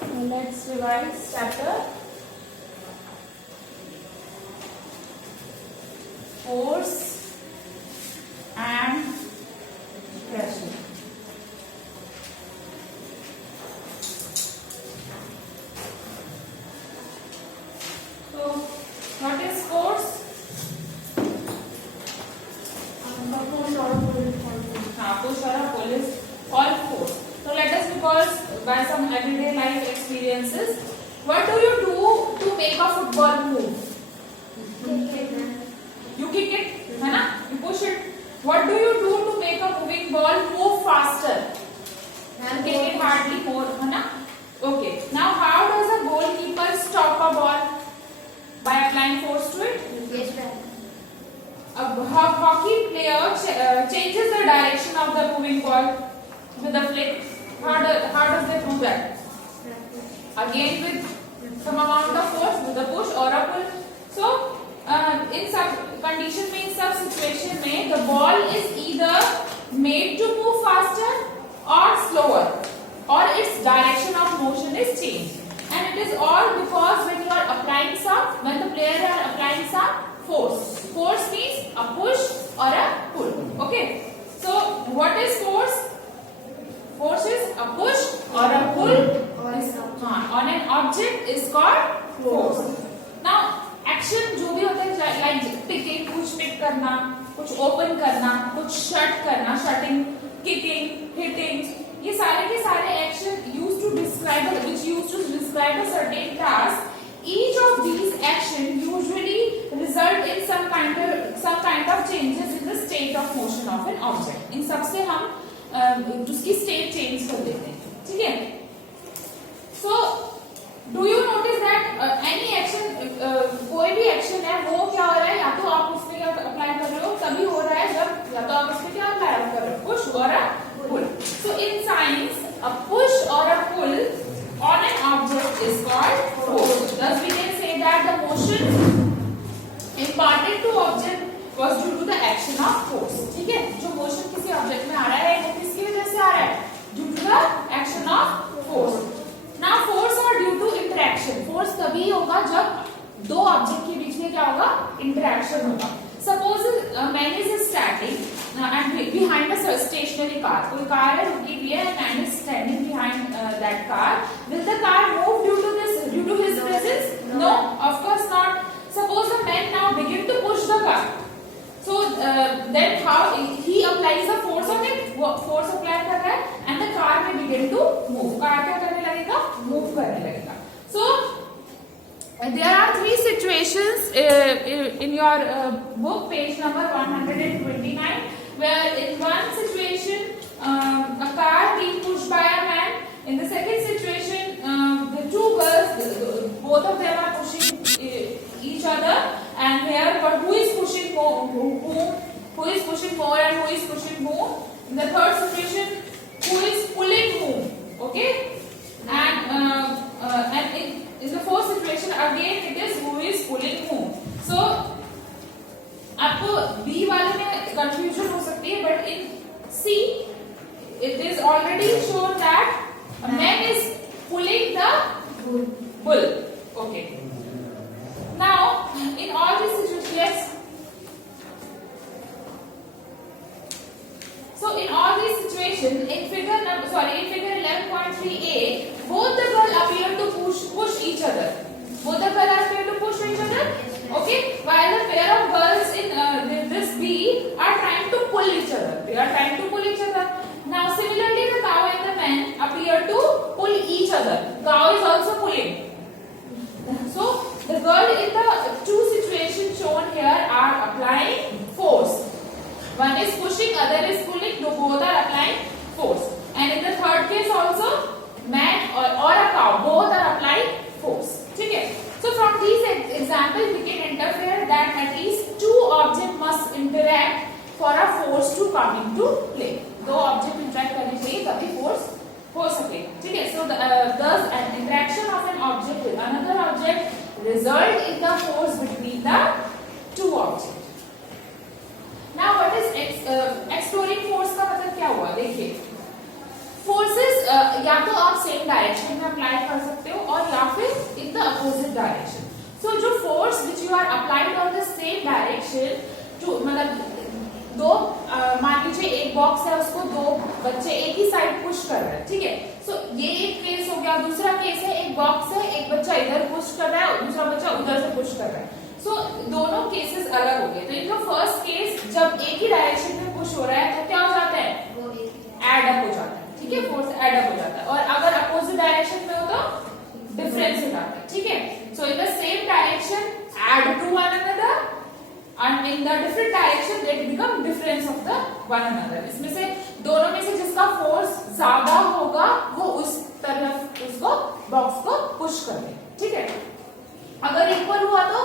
Let's revise chapter. Force and pressure. So, what is force? Push or a pull is all force. So let us recall by some everyday life experiences. What do you do to make a football move? You kick it, है ना? You push it. What do you do to make a moving ball move faster? Kick it hardly more, है ना? Okay. Now how does a goalkeeper stop a ball? By applying force to it? A hockey player changes the direction of the moving ball with a flick. How does they do that? Again with some amount of force, with a push or a pull. So in some condition में, in some situation में, the ball is either made to move faster or slower, or its direction of motion is changed. And it is all because when the player are applying some force. Force means a push or a pull. Okay. So what is force? Force is a push or a pull on an object is called force. Now action जो भी होता है like picking, कुछ pick करना, कुछ open करना, कुछ shut करना, shutting, kicking, hitting, ये सारे के सारे action used to describe a certain task. Each of these action usually result in some kind of changes in the state of motion of an object. इन सबसे हम उसकी state change कर देते हैं, ठीक है? So do you notice that any action, कोई भी action है वो क्या हो रहा है, या तो आप उसमें क्या apply कर रहे हो, तभी हो रहा है जब या तो आप उसमें क्या apply कर रहे हो, push or a pull. So in science, a push or a pull on an object is called force. Thus we can say that the motion imparted to object was due to the action of force. ठीक है? जो motion किसी object में आ रहा है वो किसकी वजह से आ रहा है? Due to the action of force. Now force are due to interaction. Force तभी होगा जब दो object के बीच में क्या होगा? Interaction होगा. Suppose a man is standing and behind a stationary car. कोई कार है रुकी हुई है, man is standing behind that car. Will the car move due to his presence? No, of course not. Suppose the man now begin to push the car. So then how he applies the force on it? Force apply कर रहा है and the car may begin to move. Car क्या करने लगेगा? Move करने लगेगा. So there are three situations in your book, page number 129, where in one situation a car being pushed by a man. In the second situation, the two girls, both of them are pushing each other, and here but who is pushing whom? Who is pushing more and who is pushing whom? In the third situation, who is pulling whom? Okay, and in the fourth situation again it is who is pulling whom. So आपको B वाले में confusion हो सकती है, but in C it is already shown that a man is pulling the bull. Okay. Now in all these situations, so in all these situations, in figure 11.3a, both the girls appear to push each other. Both the girls appear to push each other. Okay, while the pair of girls in this B are trying to pull each other. They are trying to pull each other. Now similarly, the cow and the man appear to pull each other. Cow is also pulling. So the girl in the two situations shown here are applying force. One is pushing, other is pulling. Both are applying force. And in the third case also, man or a cow, both are applying force. Okay. So from these examples, we can infer that at least two objects must interact for a force to come into play. दो object interact करने चाहिए तभी force हो सके. ठीक है. So thus an interaction of an object with another object result in the force between the two objects. Now what is exploring force का मतलब क्या हुआ? देखिए. फोर्सेस या तो आप सेम डायरेक्शन में अप्लाई कर सकते हो और या फिर in the opposite direction. So जो force which you are applied on the same direction, जो मतलब दो मान लीजिए एक बॉक्स है, उसको दो बच्चे एक ही साइड पुश कर रहे हैं, ठीक है। सो ये एक केस हो गया। दूसरा केस है एक बॉक्स है, एक बच्चा इधर पुश कर रहा है और दूसरा बच्चा उधर से पुश कर रहा है। सो दोनों केसेस अलग हो गए। तो इन फर्स्ट केस जब एक ही डायरेक्शन में पुश हो रहा है तो क्या हो जाता है, एड अप हो जाता है, ठीक है, फोर्स एड अप हो जाता है। और अगर अपोजिट डायरेक्शन में हो तो डिफरेंस हो जाता है, ठीक है। So in the same direction add to one another and in the different direction they become difference of the one another। इसमें से दोनों में से जिसका फोर्स ज्यादा होगा वो उस तरफ उसको बॉक्स को पुश कर दे, ठीक है। अगर इक्वल हुआ तो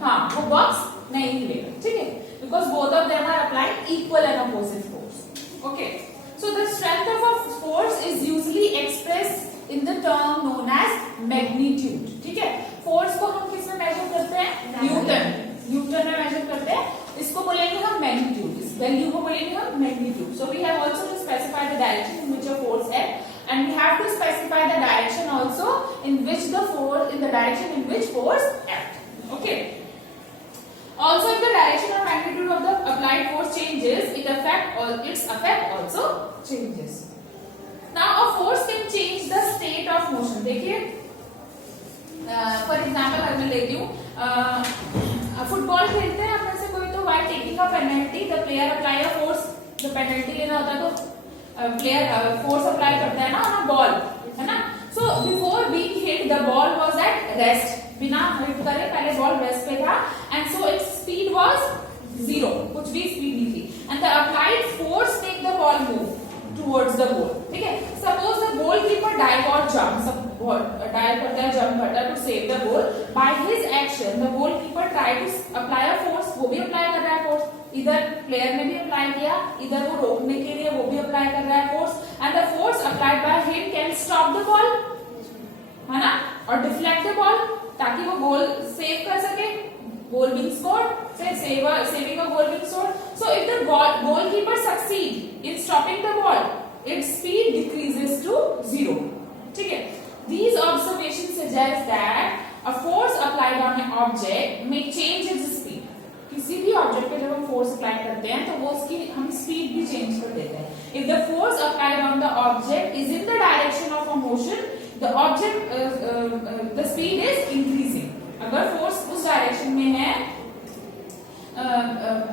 हाँ वो बॉक्स नहीं हिलेगा, ठीक है, because both of them are applying equal and opposite force. Okay, so the strength of a force is usually expressed in the term known as magnitude, ठीक है। फोर्स को हम किस में मेजर करते हैं, न्यूटन, न्यूटन में मेजर करते हैं। इसको बोलेंगे हम मैग्नीट्यूड, इस वैल्यू को बोलेंगे हम magnitude. So we have also to specify the direction in which a force act and we have to specify the direction also in which the force, in the direction in which force act. Okay, also if the direction or magnitude of the applied force changes, its effect also changes। now a force can change the state of motion। देखिए for example अगर मैं लेती हूँ, football खेलते हैं अपने से कोई, तो while taking a penalty the player apply a force. जब पेनल्टी लेना होता है तो प्लेयर फोर्स अप्लाई करता है ना ऑन अ बॉल, है ना। So before being hit the ball was at rest, बिना हिट करे पहले बॉल रेस्ट पे था, and so its speed was 0, कुछ भी स्पीड नहीं थी, and the applied force make the ball move towards the goal, ठीक है। Suppose the goalkeeper dive or jump, dive करता है, jump करता है to save the goal। By his action, the goalkeeper try to apply a force, वो भी apply कर रहा है force, इधर player ने भी apply किया, इधर वो रोकने के लिए वो भी apply कर रहा है force, and the force applied by him can stop the ball, है ना, और deflect the ball ताकि वो goal save कर सके, goal being scored, saving a goal being scored। So if the goalkeeper succeed in stopping the ball, its speed decreases to 0, ठीक है। These observations suggest that a force applied on an object may change its speed। किसी भी object पे जब हम force apply करते हैं तो वो उसकी हम स्पीड भी चेंज कर देते हैं। If the force applied on the object is in the direction of a motion, the speed is increasing। अगर फोर्स उस डायरेक्शन में है,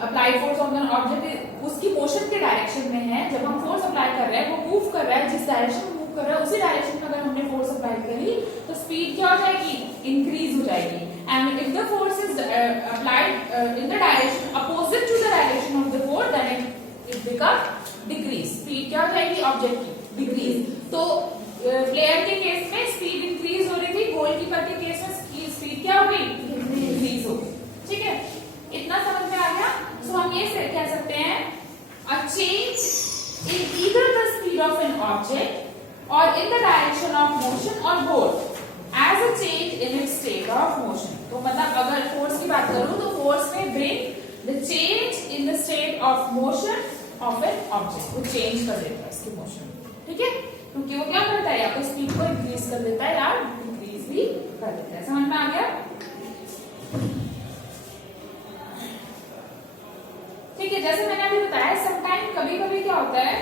applied force on an object उसकी मोशन के डायरेक्शन में है, जब हम फोर्स अप्लाई कर रहे हैं वो मूव कर रहा है, जिस डायरेक्शन में मूव कर रहा है उसी डायरेक्शन में अगर हमने फोर्स अप्लाई करी तो स्पीड क्या हो जाएगी, इंक्रीज हो जाएगी। And if the force is applied in the direction opposite to the direction of the force, then it become decrease. Speed क्या हो जाएगी, ऑब्जेक्ट की डिक्रीज। तो प्लेयर के केस में स्पीड इंक्रीज हो रही थी, गोलकीपर के केस में स्पीड क्या हो गई, इंक्रीज हो गई, ठीक है। इतना समझ में आ गया। सो हम ये कह सकते हैं a change in either the speed of an object or in the direction of motion or both as a change in its state of motion। तो मतलब अगर फोर्स की बात करूं तो फोर्स में bring the change in the state of motion of an object, वो change कर देता है इसकी मोशन, ठीक है, क्योंकि वो क्या करता है, या तो स्पीड को इंक्रीज कर देता है या डिक्रीज भी कर देता है। समझ में आ गया, ठीक है। जैसे मैंने अभी बताया, समटाइम कभी कभी क्या होता है,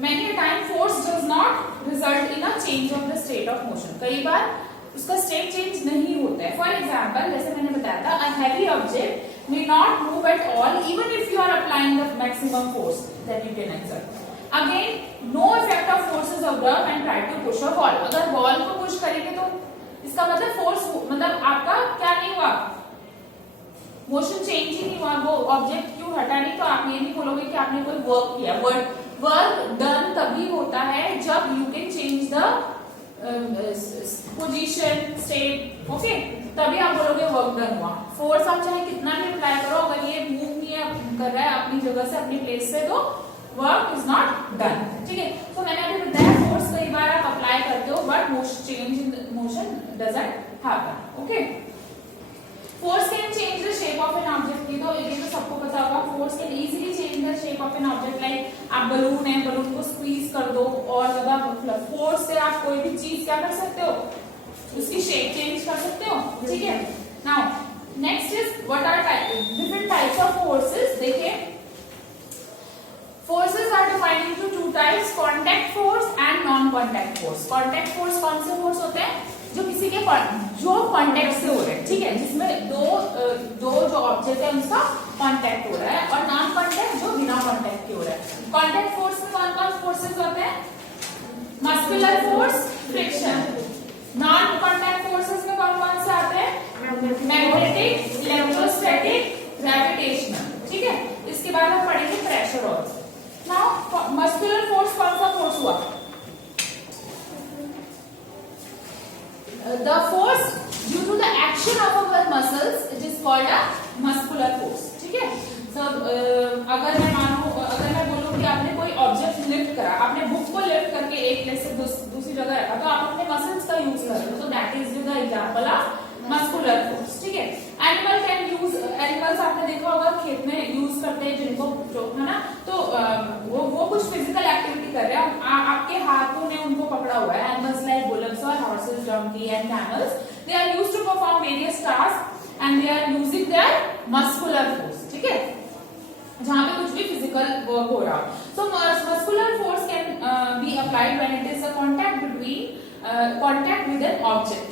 many time force does not result in a change of the state of motion. कई बार उसका स्टेट चेंज नहीं होता है। फॉर एग्जाम्पल जैसे मैंने बताया था, a heavy object may not move at all even if you are applying the maximum force that you can exert। Again, no effect of forces observe and try to push a ball। अगर ball को push करेंगे तो इसका मतलब force, मतलब आपका क्या नहीं हुआ, मोशन चेंज ही नहीं हुआ, वो ऑब्जेक्ट क्यों हटा नहीं, तो आप ये नहीं बोलोगे कि आपने कोई वर्क किया। वर्क डन तभी होता है जब you can change the position, state, okay, तभी आप बोलोगे वर्क डन हुआ। फोर्स आप चाहे कितना भी अप्लाई करो, अगर ये मूव नहीं कर रहा है अपनी जगह से, अपनी प्लेस से, तो वर्क इज नॉट डन, ठीक है। तो मैंने अभी बताया फोर्स कई बार आप अप्लाई करते हो but change in motion doesn't happen, okay. Force can change the shape of an object, ये तो सबको पता होगा। Force can easily change the shape of an object, like आप बलून है, बलून को स्क्वीज कर दो और ज्यादा फोर्स से आप कोई भी चीज क्या कर सकते हो, उसकी शेप चेंज कर सकते हो, ठीक है। Now next is what are different types of forces. देखिए forces are divided into two types, contact force and non contact force. Contact force कौन से फोर्स होते हैं, जो किसी के जो कांटेक्ट से हो रहे हैं, ठीक है, जिसमें दो जो ऑब्जेक्ट है उसका कांटेक्ट हो रहा है, और नॉन कांटेक्ट जो बिना कांटेक्ट के हो रहा है। कांटेक्ट फोर्स में कौन कौन फोर्सेस होते हैं, muscular force, friction. Non contact forces में कौन कौन से आते हैं, मैग्नेटिक, इलेक्ट्रोस्टैटिक, ग्रेविटेशनल, ठीक है। इसके बाद हम पढ़ेंगे प्रेशर और। नाउ मस्कुलर फोर्स कौन सा फोर्स हुआ, the force due to the action of our muscles, it is called a muscular force, ठीक है। So अगर मैं बोलूं कि आपने कोई ऑब्जेक्ट लिफ्ट करा, आपने बुक को लिफ्ट करके एक प्लेस से दूसरी जगह रखा, तो आप अपने मसल्स का यूज कर रहे हो, तो that is the example of muscular force, ठीक है। एनिमल कैन यूज, एनिमल्स आपने देखा होगा खेत में यूज करते हैं जिनको, है ना, तो वो कुछ फिजिकल एक्टिविटी कर रहे हैं, आपके हाथों ने उनको पकड़ा हुआ है। एनिमल्स लाइक बुलक्स और horses, donkey and camels, they are used to perform various task and they are using their muscular force, ठीक है, जहां पे कुछ भी फिजिकल वर्क हो रहा हो। So muscular force can be applied when it is a contact with an object,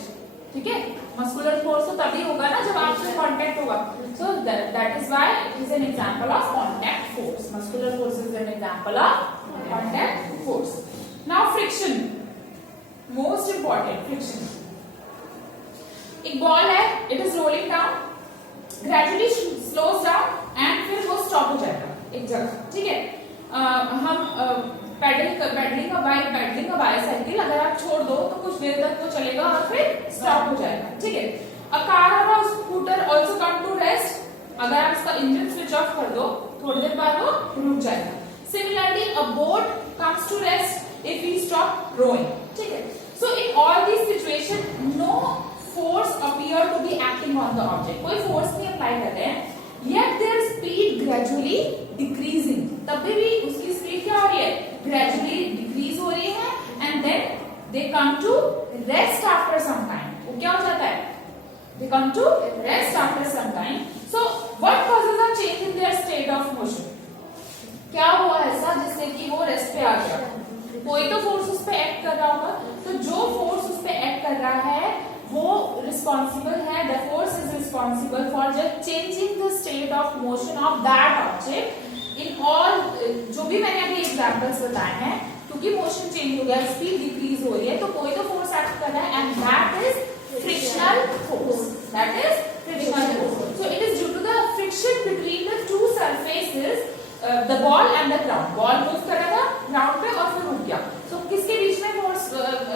ठीक है। मस्कुलर फोर्स तो तभी होगा ना जब आपसे कांटेक्ट होगा, so that is why it is an example of contact force. Muscular force is an example of contact force. Now friction, most important, friction. एक बॉल है, it is rolling down, gradually slows down and फिर वो stop हो जाएगा एक जगह, ठीक है। हम पैडलिंग का बाइसाइकिल अगर आप छोड़ दो तो कुछ देर तक वो चलेगा और फिर स्टॉप हो जाएगा, ठीक है। अ कार और a scooter also come to rest, अगर आप इसका इंजन स्विच ऑफ कर दो थोड़ी देर बाद वो रुक जाएगा। Similarly a boat comes to rest if we stop rowing, ठीक है। So in all this situation no force appear to be acting on the object, कोई फोर्स नहीं अप्लाई कर रहे हैं, yet their speed gradually decreasing, तब भी उसकी स्पीड क्या हो रही है, gradually decrease हो रही है, and then they come to rest after some time, वो क्या हो जाता है, they come to rest after some time. So what causes a change in their state of motion, क्या हुआ ऐसा जिससे कि वो रेस्ट पे आ गया, कोई तो फोर्स उस पे एक्ट कर रहा होगा, तो जो फोर्स उस पे एक्ट कर रहा है वो रिस्पॉन्सिबल है, the force is responsible for just changing the state of motion of that object in all, जो भी मैंने अभी एग्जांपल्स बताए हैं, क्योंकि मोशन चेंज हो गया, स्पीड डिक्रीज हो रही है, तो कोई तो फोर्स एक्ट कर रहा है, and that is frictional force, that is frictional force. So it is due to the friction between the two surfaces, the ball and the ground, ball move कर रहा था ग्राउंड पे और फिर रुक गया, तो किसके बीच में फोर्स,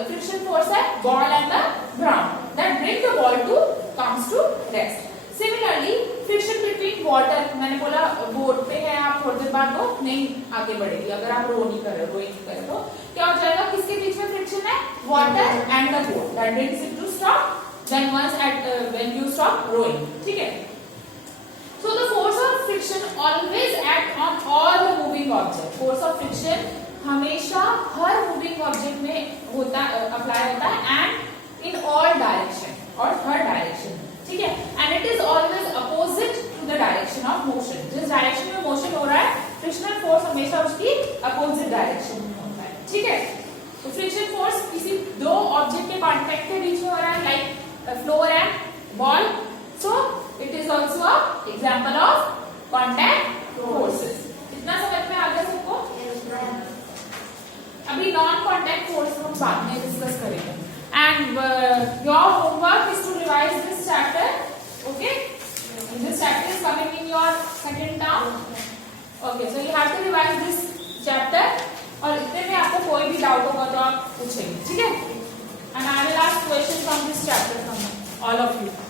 फ्रिक्शन फोर्स है, ball and the ground, that bring the ball to comes to rest. Similarly, friction between water, मैंने बोला बोट पे है, आप थोड़ी देर बाद वो नहीं आगे बढ़ेगी, अगर आप रो नहीं कर रहे तो क्या हो जाएगा, किसके बीच में फ्रिक्शन है, water and the boat, that brings it to stop then once at when you stop rowing, ठीक है। So the force of friction always act on all the moving object, force of friction हमेशा हर moving object में होता, apply होता है, and in all direction और हर direction, ठीक है, and it is always opposite to the direction of motion, जिस direction में मोशन हो रहा है फ्रिक्शनल फोर्स हमेशा उसकी अपोजिट डायरेक्शन में होता है, ठीक है। तो फ्रिक्शन फोर्स किसी दो ऑब्जेक्ट के कांटेक्ट के बीच में हो रहा है, like floor and ball, so it is also a example of contact forces. इतना समझ में आ गया सबको? अभी नॉन कांटेक्ट फोर्स हम बाद में डिस्कस करेंगे, and your homework is to revise this chapter, okay, this chapter is coming in your second term, okay, so you have to revise this chapter, और इतने में आपको कोई भी डाउट होगा तो आप पूछेंगे, ठीक है, and I will ask questions from this chapter from all of you.